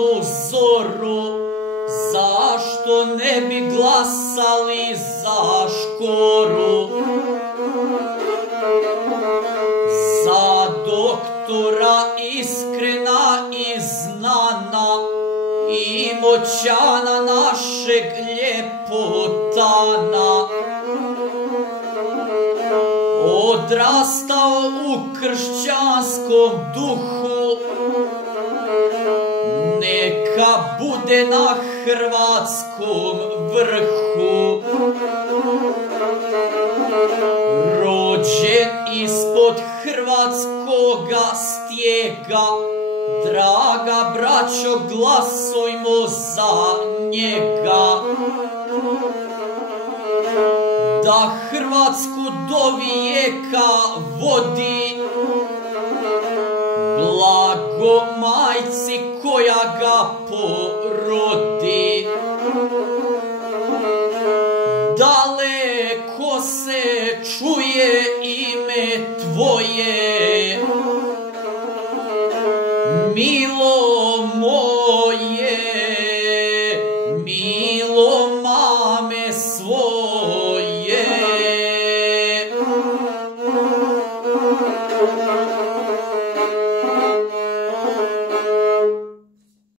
ranu zoru, zašto ne bi glasali za Škoru? Za doktora iskrena i znana i moćana našeg ljepotana, odrastao u kršćanskom duhu, neka bude na hrvatskom vrhu. Rođen ispod hrvatskoga stijega, draga braćo, glasujmo za njega. Da Hrvatsku do vijeka vodi, blago majci koja ga porodi.